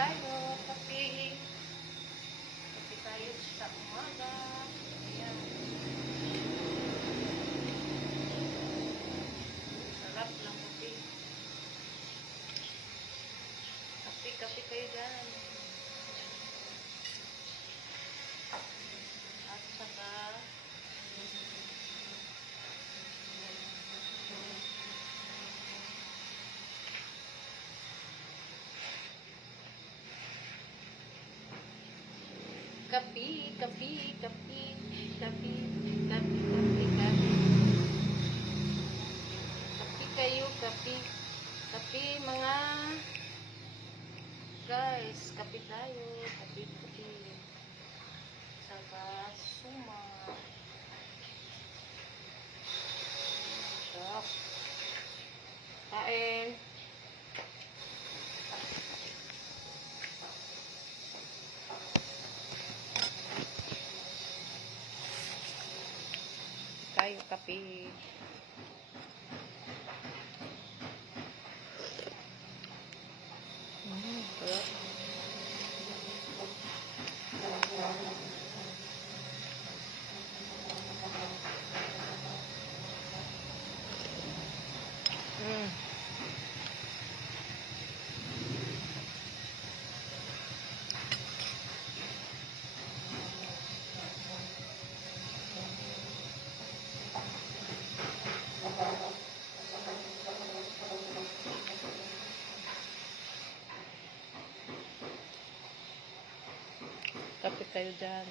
tayo, kape. Kape tayo sa umaga. Ayan. Sarap ng kape. Kape kayo dyan. At saka kape. Kape kayo, kape. Kape mga guys, kape tayo. Kape. Saka suma. Sarap. Kain. Tayo kape. Sarap. Kape kayo dyan.